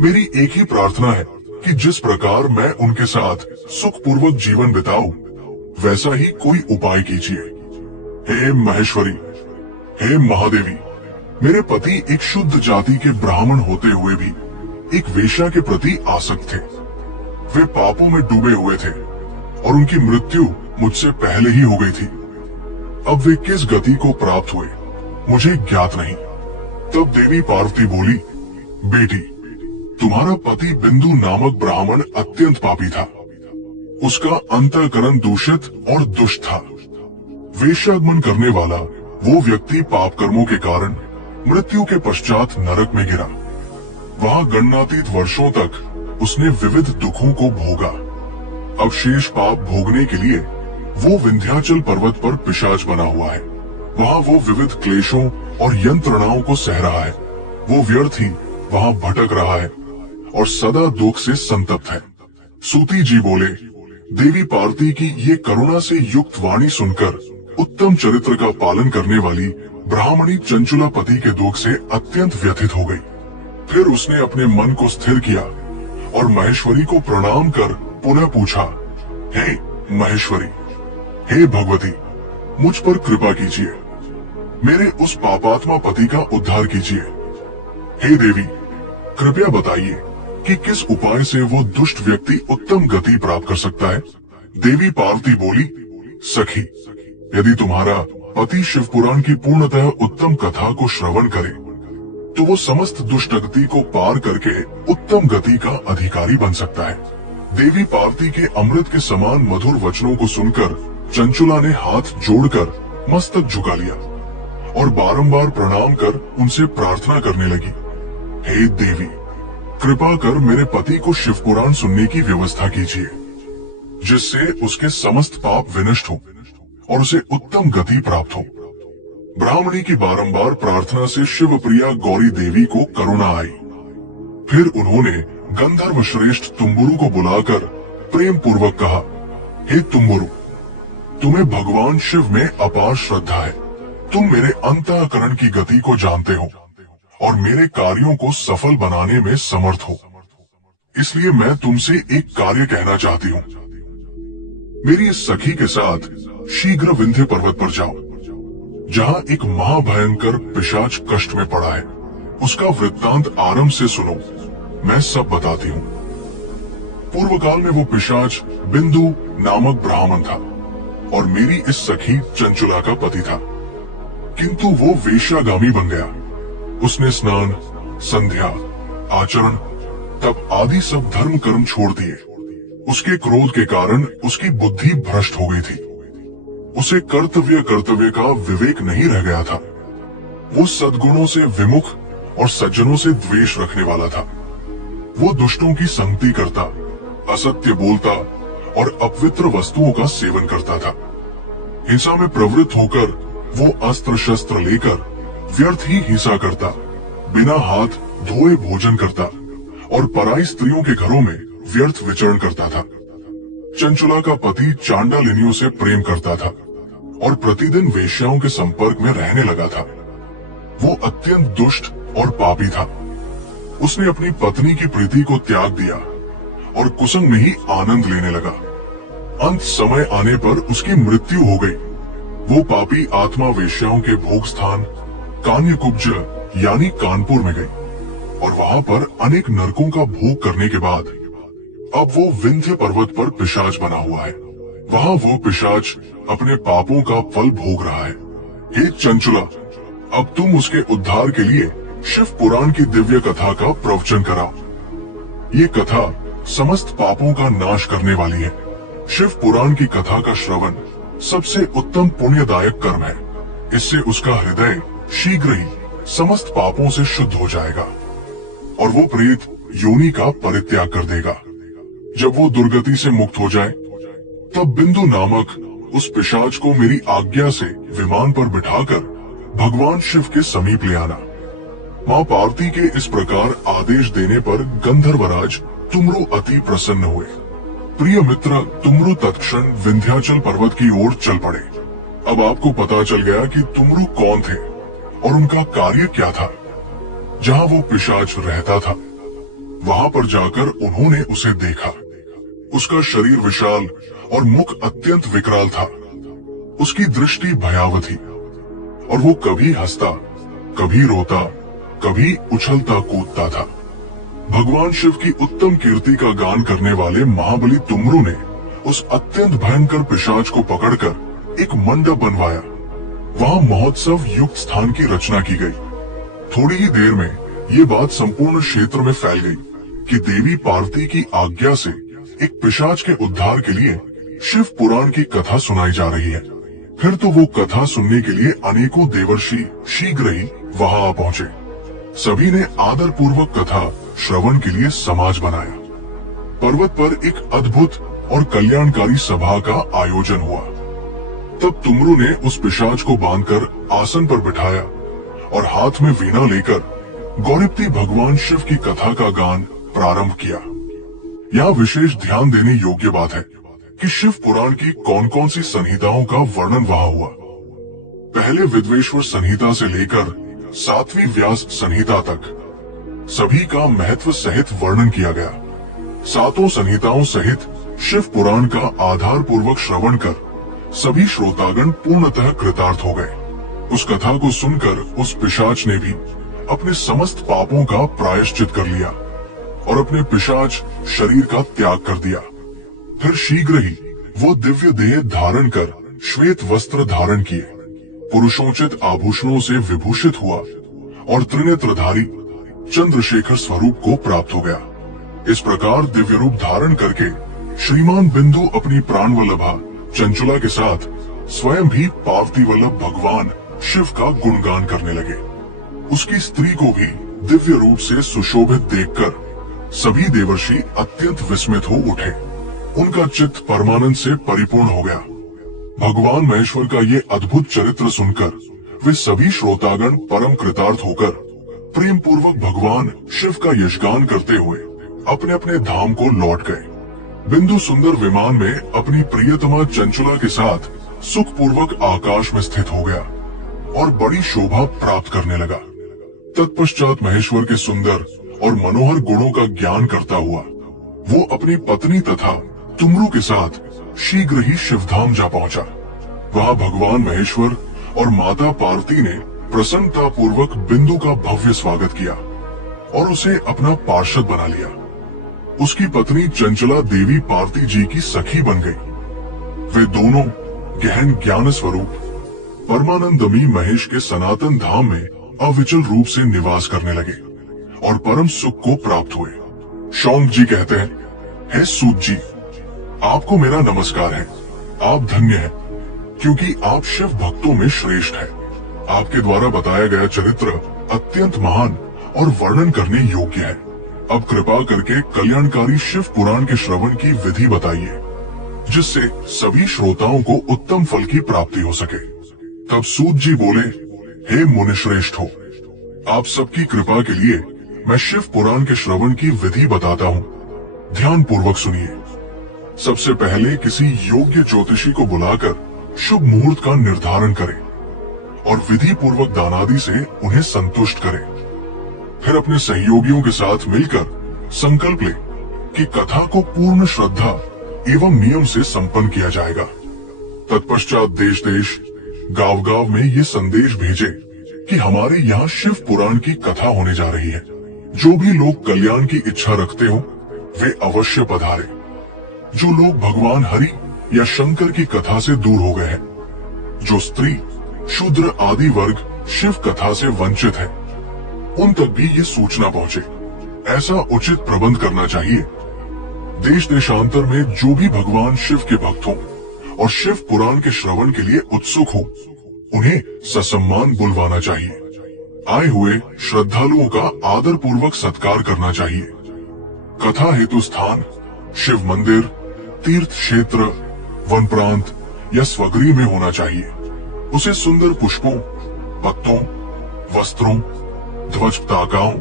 मेरी एक ही प्रार्थना है कि जिस प्रकार मैं उनके साथ सुखपूर्वक जीवन बिताऊं, वैसा ही कोई उपाय कीजिए। हे महेश्वरी, हे महादेवी, मेरे पति एक शुद्ध जाति के ब्राह्मण होते हुए भी एक वेश्या के प्रति आसक्त थे। वे पापों में डूबे हुए थे और उनकी मृत्यु मुझसे पहले ही हो गई थी। अब वे किस गति को प्राप्त हुए, मुझे ज्ञात नहीं। तब देवी पार्वती बोली, बेटी, तुम्हारा पति बिंदु नामक ब्राह्मण अत्यंत पापी था। उसका अंतःकरण दूषित और दुष्ट था। वेश्यागमन करने वाला वो व्यक्ति पाप कर्मों के कारण मृत्यु के पश्चात नरक में गिरा। वहां गणनातीत वर्षों तक उसने विविध दुखों को भोगा। अब शेष पाप भोगने के लिए वो विंध्याचल पर्वत पर पिशाच बना हुआ है। वहां वो विविध क्लेशों और यंत्रणाओं को सह रहा है। वो व्यर्थ ही वहां भटक रहा है और सदा दुख से संतप्त है। सूती जी बोले, देवी पार्वती की ये करुणा से युक्त वाणी सुनकर उत्तम चरित्र का पालन करने वाली ब्राह्मणी चंचुला पति के दुख से अत्यंत व्यथित हो गई। फिर उसने अपने मन को स्थिर किया और महेश्वरी को प्रणाम कर पुनः पूछा, हे महेश्वरी, हे भगवती, मुझ पर कृपा कीजिए, मेरे उस पापात्मा पति का उद्धार कीजिए। हे देवी, कृपया बताइए कि किस उपाय से वो दुष्ट व्यक्ति उत्तम गति प्राप्त कर सकता है। देवी पार्वती बोली, सखी, यदि तुम्हारा पति शिव पुराण की पूर्णतः उत्तम कथा को श्रवण करे, तो वो समस्त दुष्ट गति को पार करके उत्तम गति का अधिकारी बन सकता है। देवी पार्वती के अमृत के समान मधुर वचनों को सुनकर चंचुला ने हाथ जोड़कर मस्तक झुका लिया और बारंबार प्रणाम कर उनसे प्रार्थना करने लगी, हे देवी, कृपा कर मेरे पति को शिव पुराण सुनने की व्यवस्था कीजिए, जिससे उसके समस्त पाप विनष्ट हो और उसे उत्तम गति प्राप्त हो। ब्राह्मणी की बारंबार प्रार्थना से शिव प्रिया गौरी देवी को करुणा आई। फिर उन्होंने गंधर्व श्रेष्ठ तुम्बुरु को बुलाकर प्रेम पूर्वक कहा, हे तुम्बुरु, तुम्हें भगवान शिव में अपार श्रद्धा है। तुम मेरे अंतःकरण की गति को जानते हो और मेरे कार्यों को सफल बनाने में समर्थ हो। इसलिए मैं तुमसे एक कार्य कहना चाहती हूँ। मेरी इस सखी के साथ शीघ्र विंध्य पर्वत पर जाओ, जहाँ एक महाभयंकर पिशाच कष्ट में पड़ा है। उसका वृत्तांत आरंभ से सुनो, मैं सब बताती हूँ। पूर्व काल में वो पिशाच बिंदु नामक ब्राह्मण था और मेरी इस सखी चंचुला का पति था, किंतु वो वेश्यागामी बन गया। उसने स्नान, संध्या, आचरण, तप आदि सब धर्म कर्म छोड़ दिए। उसके क्रोध के कारण उसकी बुद्धि भ्रष्ट हो गई थी। उसे कर्तव्य का विवेक नहीं रह गया था। वो सद्गुणों से विमुख और सज्जनों से द्वेष रखने वाला था। वो दुष्टों की संगति करता, असत्य बोलता और अपवित्र वस्तुओं का सेवन करता था। हिंसा में प्रवृत्त होकर वो अस्त्र शस्त्र लेकर व्यर्थ ही हिंसा करता, बिना हाथ धोए भोजन करता और पराई स्त्रियों के घरों में व्यर्थ विचरण करता था। चंचुला का पति चांडालिनियों से प्रेम करता था और प्रतिदिन वेश्याओं के संपर्क में रहने लगा था। वो अत्यंत दुष्ट और पापी था। उसने अपनी पत्नी की प्रीति को त्याग दिया और कुसंग में ही आनंद लेने लगा। अंत समय आने पर उसकी मृत्यु हो गई। वो पापी आत्मा वेश्याओं के भोग स्थान कान्यकुब्ज यानी कानपुर में गई और वहां पर अनेक नरकों का भोग करने के बाद अब वो विंध्य पर्वत पर पिशाच बना हुआ है। वहां वो पिशाच अपने पापों का फल भोग रहा है। हे चंचुला, अब तुम उसके उद्धार के लिए शिव पुराण की दिव्य कथा का प्रवचन कराओ। ये कथा समस्त पापों का नाश करने वाली है। शिव पुराण की कथा का श्रवण सबसे उत्तम पुण्यदायक कर्म है। इससे उसका हृदय शीघ्र ही समस्त पापों से शुद्ध हो जाएगा और वो प्रेत योनि का परित्याग कर देगा। जब वो दुर्गति से मुक्त हो जाए, तब बिंदु नामक उस पिशाच को मेरी आज्ञा से विमान पर बिठाकर भगवान शिव के समीप ले आना। माँ पार्वती के इस प्रकार आदेश देने पर गंधर्वराज तुमरु अति प्रसन्न हुए। प्रिय मित्र, तुमरु तत्क्षण विंध्याचल पर्वत की ओर चल पड़े। अब आपको पता चल गया कि तुमरु कौन थे और उनका कार्य क्या था। जहाँ वो पिशाच रहता था, वहां पर जाकर उन्होंने उसे देखा। उसका शरीर विशाल और मुख अत्यंत विकराल था। उसकी दृष्टि भयावह थी और वो कभी हंसता, कभी रोता, कभी उछलता कूदता था। भगवान शिव की उत्तम कीर्ति का गान करने वाले महाबली तुमरु ने उस अत्यंत भयंकर पिशाच को पकड़कर एक मंडप बनवाया। वहां महोत्सव युक्त स्थान की रचना की गई। थोड़ी ही देर में ये बात संपूर्ण क्षेत्र में फैल गई कि देवी पार्वती की आज्ञा से एक पिशाच के उद्धार के लिए शिव पुराण की कथा सुनाई जा रही है। फिर तो वो कथा सुनने के लिए अनेकों देवर्षि शीघ्र ही वहां आ पहुंचे। सभी ने आदर पूर्वक कथा श्रवण के लिए समाज बनाया। पर्वत पर एक अद्भुत और कल्याणकारी सभा का आयोजन हुआ। तब तुमरु ने उस पिशाच को बांधकर आसन पर बिठाया और हाथ में वीणा लेकर गौरीप्ती भगवान शिव की कथा का गान प्रारंभ किया। यहाँ विशेष ध्यान देने योग्य बात है कि शिव पुराण की कौन कौन सी संहिताओं का वर्णन वहां हुआ। पहले विद्वेश्वर संहिता से लेकर 7वीं व्यास संहिता तक सभी का महत्व सहित वर्णन किया गया। 7 संहिताओं सहित शिव पुराण का आधार पूर्वक श्रवण कर सभी श्रोतागण पूर्णतः कृतार्थ हो गए। उस कथा को सुनकर उस पिशाच ने भी अपने समस्त पापों का प्रायश्चित कर लिया और अपने पिशाच शरीर का त्याग कर दिया। फिर शीघ्र ही वो दिव्य देह धारण कर श्वेत वस्त्र धारण किए, पुरुषोचित आभूषणों से विभूषित हुआ और त्रिनेत्रधारी चंद्रशेखर स्वरूप को प्राप्त हो गया। इस प्रकार दिव्य रूप धारण करके श्रीमान बिंदु अपनी प्राण वल्लभा चंचुला के साथ स्वयं भी पार्वती वल्लभ भगवान शिव का गुणगान करने लगे। उसकी स्त्री को भी दिव्य रूप से सुशोभित देखकर सभी देवर्षि अत्यंत विस्मित हो उठे। उनका चित्त परमानंद से परिपूर्ण हो गया। भगवान महेश्वर का ये अद्भुत चरित्र सुनकर वे सभी श्रोतागण परम कृतार्थ होकर प्रेम पूर्वक भगवान शिव का यशगान करते हुए अपने अपने धाम को लौट गए। बिंदु सुंदर विमान में अपनी प्रियतमा चंचुला के साथ सुखपूर्वक आकाश में स्थित हो गया और बड़ी शोभा प्राप्त करने लगा। तत्पश्चात महेश्वर के सुंदर और मनोहर गुणों का ज्ञान करता हुआ वो अपनी पत्नी तथा तुमरु के साथ शीघ्र ही शिवधाम जा पहुंचा। वहां भगवान महेश्वर और माता पार्वती ने प्रसन्नता पूर्वक बिंदु का भव्य स्वागत किया और उसे अपना पार्षद बना लिया। उसकी पत्नी चंचला देवी पार्वती जी की सखी बन गई। वे दोनों गहन ज्ञान स्वरूप परमानंदमी महेश के सनातन धाम में अविचल रूप से निवास करने लगे और परम सुख को प्राप्त हुए। शौंक जी कहते हैं, हे सूत जी, आपको मेरा नमस्कार है। आप धन्य हैं क्योंकि आप शिव भक्तों में श्रेष्ठ हैं। आपके द्वारा बताया गया चरित्र अत्यंत महान और वर्णन करने योग्य है। अब कृपा करके कल्याणकारी शिव पुराण के श्रवण की विधि बताइए, जिससे सभी श्रोताओं को उत्तम फल की प्राप्ति हो सके। तब सूत जी बोले, हे मुनिश्रेष्ठ हो, आप सबकी कृपा के लिए मैं शिव पुराण के श्रवण की विधि बताता हूँ। ध्यान पूर्वक सुनिए। सबसे पहले किसी योग्य ज्योतिषी को बुलाकर शुभ मुहूर्त का निर्धारण करें और विधि पूर्वक दानादि से उन्हें संतुष्ट करें। फिर अपने सहयोगियों के साथ मिलकर संकल्प ले कि कथा को पूर्ण श्रद्धा एवं नियम से संपन्न किया जाएगा। तत्पश्चात देश देश गांव गांव में ये संदेश भेजे कि हमारे यहाँ शिव पुराण की कथा होने जा रही है। जो भी लोग कल्याण की इच्छा रखते हो वे अवश्य पधारे। जो लोग भगवान हरि या शंकर की कथा से दूर हो गए हैं। जो स्त्री, शूद्र आदि वर्ग शिव कथा से वंचित है, उन तक भी ये सूचना पहुंचे, ऐसा उचित प्रबंध करना चाहिए। देश देशांतर में जो भी भगवान शिव के भक्त हों और शिव पुराण के श्रवण के लिए उत्सुक हो, उन्हें ससम्मान बुलवाना चाहिए। आए हुए श्रद्धालुओं का आदर पूर्वक सत्कार करना चाहिए। कथा हेतु स्थान शिव मंदिर, तीर्थ क्षेत्र, वन प्रांत या स्वगृह में होना चाहिए। उसे सुंदर पुष्पों, पत्तों, वस्त्रों, ध्वज पताकाओं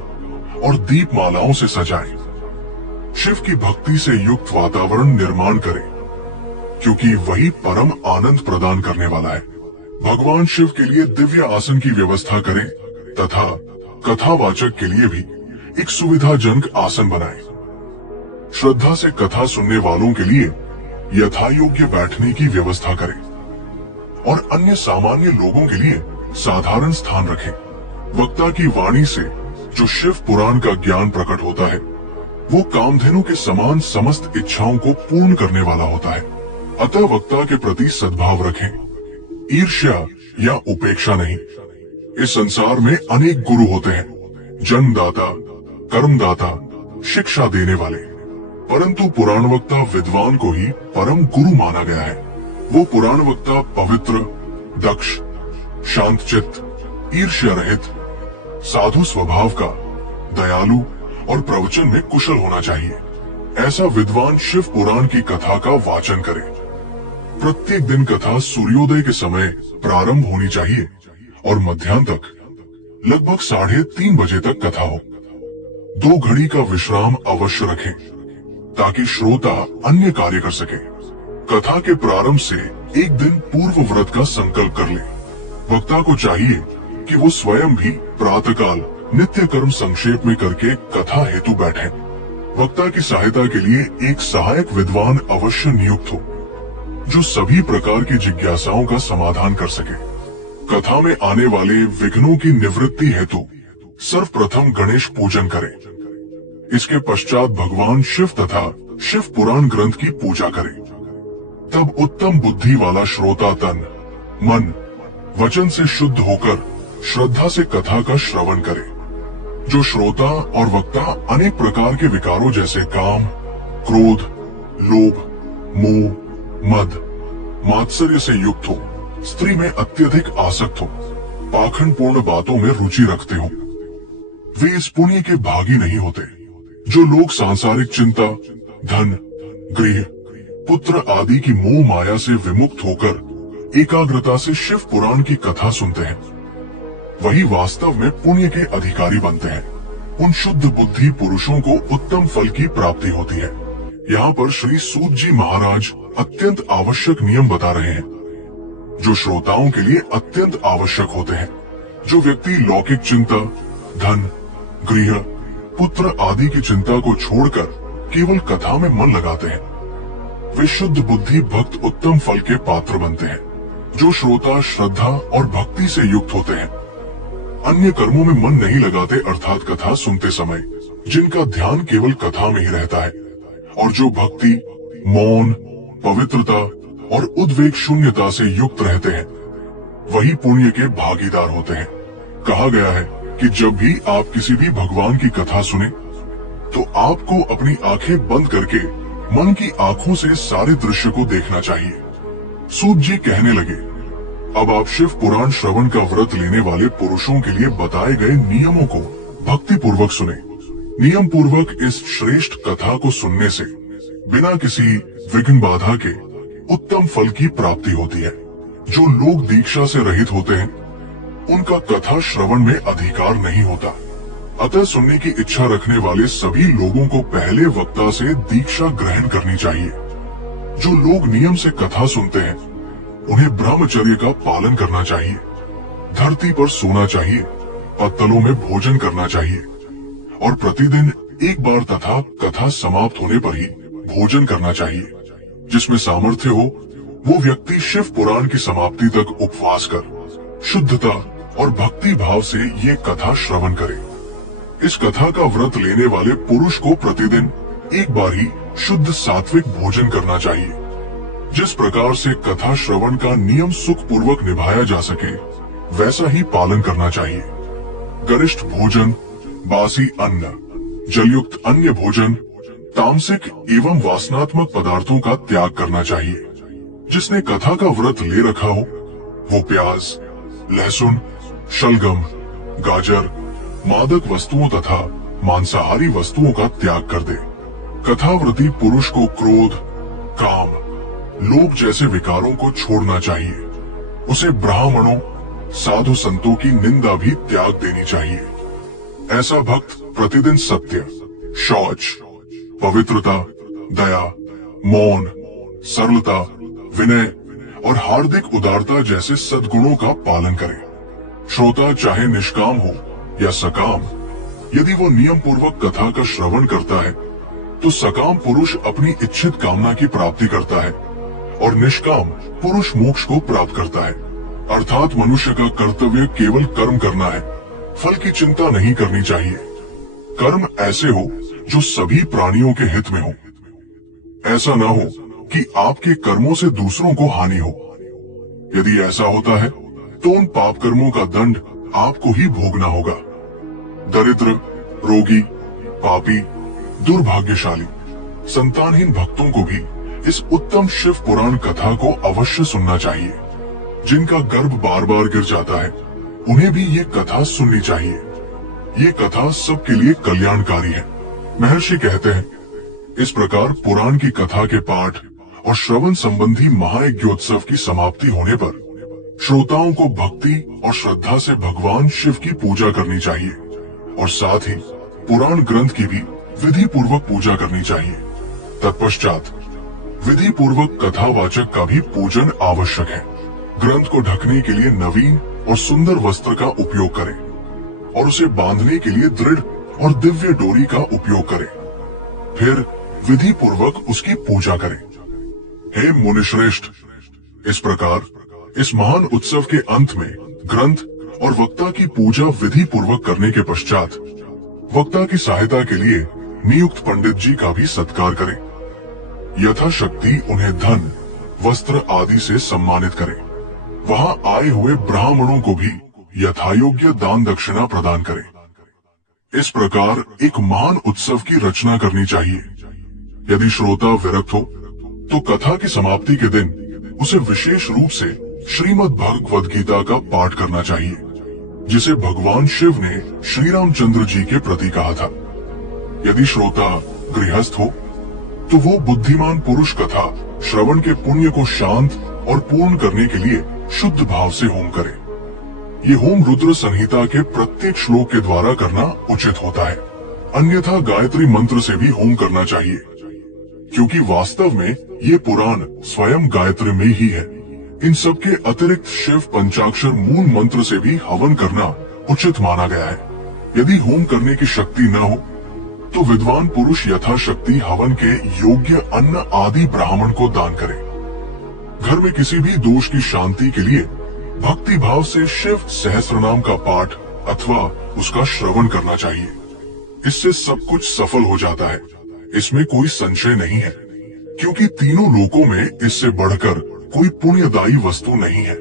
और दीपमालाओं से सजाएं। शिव की भक्ति से युक्त वातावरण निर्माण करें, क्योंकि वही परम आनंद प्रदान करने वाला है। भगवान शिव के लिए दिव्य आसन की व्यवस्था करें तथा कथावाचक के लिए भी एक सुविधाजनक आसन बनाएं। श्रद्धा से कथा सुनने वालों के लिए यथायोग्य बैठने की व्यवस्था करें और अन्य सामान्य लोगों के लिए साधारण स्थान रखें। वक्ता की वाणी से जो शिव पुराण का ज्ञान प्रकट होता है, वो कामधेनु के समान समस्त इच्छाओं को पूर्ण करने वाला होता है। अतः वक्ता के प्रति सद्भाव रखें, ईर्ष्या या उपेक्षा नहीं। इस संसार में अनेक गुरु होते हैं, जन्मदाता, कर्मदाता, शिक्षा देने वाले, परंतु पुराण वक्ता विद्वान को ही परम गुरु माना गया है। वो पुराण वक्ता पवित्र, दक्ष, शांतचित्त, ईर्ष्या रहित, साधु स्वभाव का, दयालु और प्रवचन में कुशल होना चाहिए। ऐसा विद्वान शिव पुराण की कथा का वाचन करे। प्रत्येक दिन कथा सूर्योदय के समय प्रारंभ होनी चाहिए और मध्याह्न तक लगभग 3:30 बजे तक कथा हो। 2 घड़ी का विश्राम अवश्य रखें ताकि श्रोता अन्य कार्य कर सके। कथा के प्रारंभ से एक दिन पूर्व व्रत का संकल्प कर ले। वक्ता को चाहिए कि वो स्वयं भी प्रातःकाल नित्य कर्म संक्षेप में करके कथा हेतु बैठे। वक्ता की सहायता के लिए एक सहायक विद्वान अवश्य नियुक्त हो, जो सभी प्रकार की जिज्ञासाओं का समाधान कर सके। कथा में आने वाले विघ्नों की निवृत्ति हेतु सर्वप्रथम गणेश पूजन करें। इसके पश्चात भगवान शिव तथा शिव पुराण ग्रंथ की पूजा करें। तब उत्तम बुद्धि वाला श्रोता तन, मन, वचन से शुद्ध होकर श्रद्धा से कथा का श्रवण करे। जो श्रोता और वक्ता अनेक प्रकार के विकारों जैसे काम, क्रोध, लोभ, मोह, मद, मात्सर्य से युक्त हो, स्त्री में अत्यधिक आसक्त हो, पाखंडपूर्ण बातों में रुचि रखते हो, वे इस पुण्य के भागी नहीं होते। जो लोग सांसारिक चिंता, धन, गृह, पुत्र आदि की मोह माया से विमुक्त होकर एकाग्रता से शिव पुराण की कथा सुनते हैं, वही वास्तव में पुण्य के अधिकारी बनते हैं। उन शुद्ध बुद्धि पुरुषों को उत्तम फल की प्राप्ति होती है। यहाँ पर श्री सूत जी महाराज अत्यंत आवश्यक नियम बता रहे हैं, जो श्रोताओं के लिए अत्यंत आवश्यक होते हैं। जो व्यक्ति लौकिक चिंता, धन, गृह, पुत्र आदि की चिंता को छोड़कर केवल कथा में मन लगाते हैं, वे शुद्ध बुद्धि भक्त उत्तम फल के पात्र बनते हैं। जो श्रोता श्रद्धा और भक्ति से युक्त होते हैं, अन्य कर्मों में मन नहीं लगाते, अर्थात कथा सुनते समय जिनका ध्यान केवल कथा में ही रहता है, और जो भक्ति, मौन, पवित्रता और उद्वेग शून्यता से युक्त रहते हैं, वही पुण्य के भागीदार होते हैं। कहा गया है कि जब भी आप किसी भी भगवान की कथा सुने, तो आपको अपनी आंखें बंद करके मन की आंखों से सारे दृश्य को देखना चाहिए। सूत जी कहने लगे, अब आप शिव पुराण श्रवण का व्रत लेने वाले पुरुषों के लिए बताए गए नियमों को भक्ति पूर्वक सुने। नियम पूर्वक इस श्रेष्ठ कथा को सुनने से बिना किसी विघ्न बाधा के उत्तम फल की प्राप्ति होती है। जो लोग दीक्षा से रहित होते हैं, उनका कथा श्रवण में अधिकार नहीं होता। अतः सुनने की इच्छा रखने वाले सभी लोगों को पहले वक्ता से दीक्षा ग्रहण करनी चाहिए। जो लोग नियम से कथा सुनते हैं, उन्हें ब्रह्मचर्य का पालन करना चाहिए। धरती पर सोना चाहिए, पत्तलों में भोजन करना चाहिए और प्रतिदिन एक बार तथा कथा समाप्त होने पर ही भोजन करना चाहिए। जिसमें सामर्थ्य हो, वो व्यक्ति शिव पुराण की समाप्ति तक उपवास कर शुद्धता और भक्ति भाव से ये कथा श्रवण करे। इस कथा का व्रत लेने वाले पुरुष को प्रतिदिन एक बार ही शुद्ध सात्विक भोजन करना चाहिए। जिस प्रकार से कथा श्रवण का नियम सुखपूर्वक निभाया जा सके, वैसा ही पालन करना चाहिए। गरिष्ठ भोजन, बासी अन्न, जलयुक्त अन्य भोजन, तामसिक एवं वासनात्मक पदार्थों का त्याग करना चाहिए। जिसने कथा का व्रत ले रखा हो, वो प्याज, लहसुन, शलगम, गाजर, मादक वस्तुओं तथा मांसाहारी वस्तुओं का त्याग कर दे। कथाव्रती पुरुष को क्रोध, काम, लोभ जैसे विकारों को छोड़ना चाहिए। उसे ब्राह्मणों, साधु संतों की निंदा भी त्याग देनी चाहिए। ऐसा भक्त प्रतिदिन सत्य, शौच, पवित्रता, दया, मौन, सरलता, विनय और हार्दिक उदारता जैसे सद्गुणों का पालन करे। श्रोता चाहे निष्काम हो या सकाम, यदि वो नियम पूर्वक कथा का श्रवण करता है तो सकाम पुरुष अपनी इच्छित कामना की प्राप्ति करता है और निष्काम पुरुष मोक्ष को प्राप्त करता है। अर्थात मनुष्य का कर्तव्य केवल कर्म करना है, फल की चिंता नहीं करनी चाहिए। कर्म ऐसे हो जो सभी प्राणियों के हित में हो। ऐसा न हो कि आपके कर्मों से दूसरों को हानि हो। यदि ऐसा होता है तो उन पाप कर्मों का दंड आपको ही भोगना होगा। दरिद्र, रोगी, पापी, दुर्भाग्यशाली, संतानहीन भक्तों को भी इस उत्तम शिव पुराण कथा को अवश्य सुनना चाहिए। जिनका गर्भ बार बार गिर जाता है, उन्हें भी ये कथा सुननी चाहिए। ये कथा सबके लिए कल्याणकारी है। महर्षि कहते हैं, इस प्रकार पुराण की कथा के पाठ और श्रवण संबंधी महायज्ञोत्सव की समाप्ति होने पर श्रोताओं को भक्ति और श्रद्धा से भगवान शिव की पूजा करनी चाहिए और साथ ही पुराण ग्रंथ की भी विधि पूर्वक पूजा करनी चाहिए। तत्पश्चात विधि पूर्वक कथावाचक का भी पूजन आवश्यक है। ग्रंथ को ढकने के लिए नवीन और सुंदर वस्त्र का उपयोग करें और उसे बांधने के लिए दृढ़ और दिव्य डोरी का उपयोग करें। फिर विधि पूर्वक उसकी पूजा करें। हे मुनिश्रेष्ठ, इस प्रकार इस महान उत्सव के अंत में ग्रंथ और वक्ता की पूजा विधि पूर्वक करने के पश्चात वक्ता की सहायता के लिए नियुक्त पंडित जी का भी सत्कार करें। यथाशक्ति उन्हें धन, वस्त्र आदि से सम्मानित करें। वहां आए हुए ब्राह्मणों को भी यथायोग्य दान दक्षिणा प्रदान करें। इस प्रकार एक महान उत्सव की रचना करनी चाहिए। यदि श्रोता विरक्त हो तो कथा की समाप्ति के दिन उसे विशेष रूप से श्रीमद् भगवद गीता का पाठ करना चाहिए, जिसे भगवान शिव ने श्री रामचंद्र जी के प्रति कहा था। यदि श्रोता गृहस्थ हो तो वो बुद्धिमान पुरुष कथा श्रवण के पुण्य को शांत और पूर्ण करने के लिए शुद्ध भाव से होम करे। ये होम रुद्र संहिता के प्रत्येक श्लोक के द्वारा करना उचित होता है। अन्यथा गायत्री मंत्र से भी होम करना चाहिए, क्योंकि वास्तव में ये पुराण स्वयं गायत्री में ही है। इन सब के अतिरिक्त शिव पंचाक्षर मूल मंत्र से भी हवन करना उचित माना गया है। यदि होम करने की शक्ति न हो तो विद्वान पुरुष यथाशक्ति हवन के योग्य अन्न आदि ब्राह्मण को दान करे। घर में किसी भी दोष की शांति के लिए भक्ति भाव से शिव सहस्रनाम का पाठ अथवा उसका श्रवण करना चाहिए। इससे सब कुछ सफल हो जाता है, इसमें कोई संशय नहीं है, क्योंकि तीनों लोकों में इससे बढ़कर कोई पुण्यदायी वस्तु नहीं है।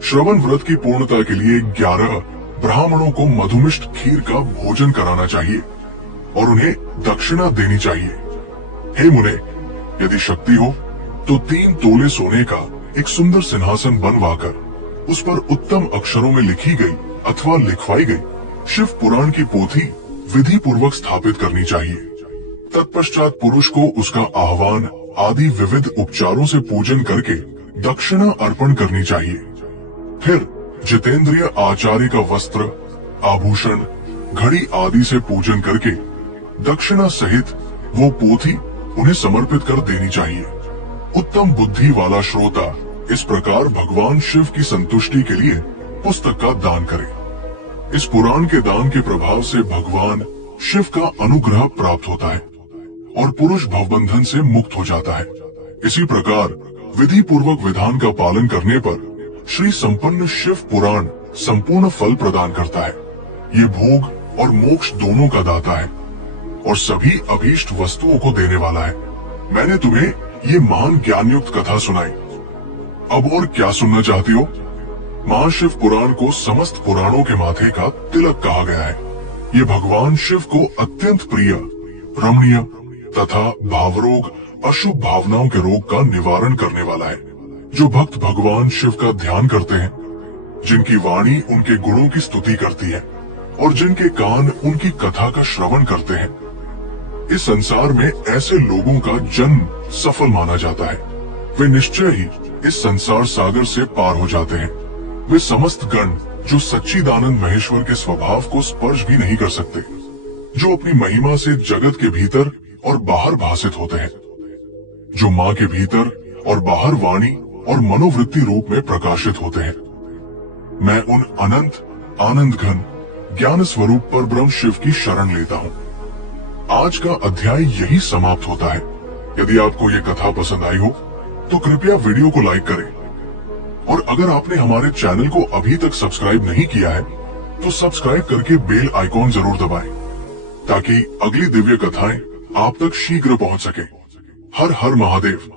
श्रवण व्रत की पूर्णता के लिए 11 ब्राह्मणों को मधुमिष्ट खीर का भोजन कराना चाहिए और उन्हें दक्षिणा देनी चाहिए। हे मुने, यदि शक्ति हो तो 3 तोले सोने का एक सुंदर सिंहासन बनवाकर उस पर उत्तम अक्षरों में लिखी गई अथवा लिखवाई गई शिव पुराण की पोथी विधि पूर्वक स्थापित करनी चाहिए। तत्पश्चात पुरुष को उसका आह्वान आदि विविध उपचारों से पूजन करके दक्षिणा अर्पण करनी चाहिए। फिर जितेंद्रिय आचार्य का वस्त्र, आभूषण, घड़ी आदि से पूजन करके दक्षिणा सहित वो पोथी उन्हें समर्पित कर देनी चाहिए। उत्तम बुद्धि वाला श्रोता इस प्रकार भगवान शिव की संतुष्टि के लिए पुस्तक का दान करे। इस पुराण के दान के प्रभाव से भगवान शिव का अनुग्रह प्राप्त होता है और पुरुष भवबंधन से मुक्त हो जाता है। इसी प्रकार विधि पूर्वक विधान का पालन करने पर श्री संपन्न शिव पुराण संपूर्ण फल प्रदान करता है। ये भोग और मोक्ष दोनों का दाता है और सभी अभीष्ट वस्तुओं को देने वाला है। मैंने तुम्हें ये महान ज्ञानयुक्त कथा सुनाई। अब और क्या सुनना चाहती हो? महाशिव पुराण को समस्त पुराणों के माथे का तिलक कहा गया है। ये भगवान शिव को अत्यंत प्रिय, रमणीय तथा भावरोग, अशुभ भावनाओं के रोग का निवारण करने वाला है। जो भक्त भगवान शिव का ध्यान करते हैं, जिनकी वाणी उनके गुणों की स्तुति करती है और जिनके कान उनकी कथा का श्रवण करते हैं, इस संसार में ऐसे लोगों का जन्म सफल माना जाता है। वे निश्चय ही इस संसार सागर से पार हो जाते हैं। वे समस्त गण जो सच्चिदानंद महेश्वर के स्वभाव को स्पर्श भी नहीं कर सकते, जो अपनी महिमा से जगत के भीतर और बाहर भासित होते हैं, जो माँ के भीतर और बाहर वाणी और मनोवृत्ति रूप में प्रकाशित होते हैं। मैं उन अनंत आनंद घन ज्ञान स्वरूप पर ब्रह्म शिव की शरण लेता हूँ। आज का अध्याय यही समाप्त होता है। यदि आपको ये कथा पसंद आई हो तो कृपया वीडियो को लाइक करें, और अगर आपने हमारे चैनल को अभी तक सब्सक्राइब नहीं किया है तो सब्सक्राइब करके बेल आइकॉन जरूर दबाएं, ताकि अगली दिव्य कथाएं आप तक शीघ्र पहुंच सके। हर हर महादेव।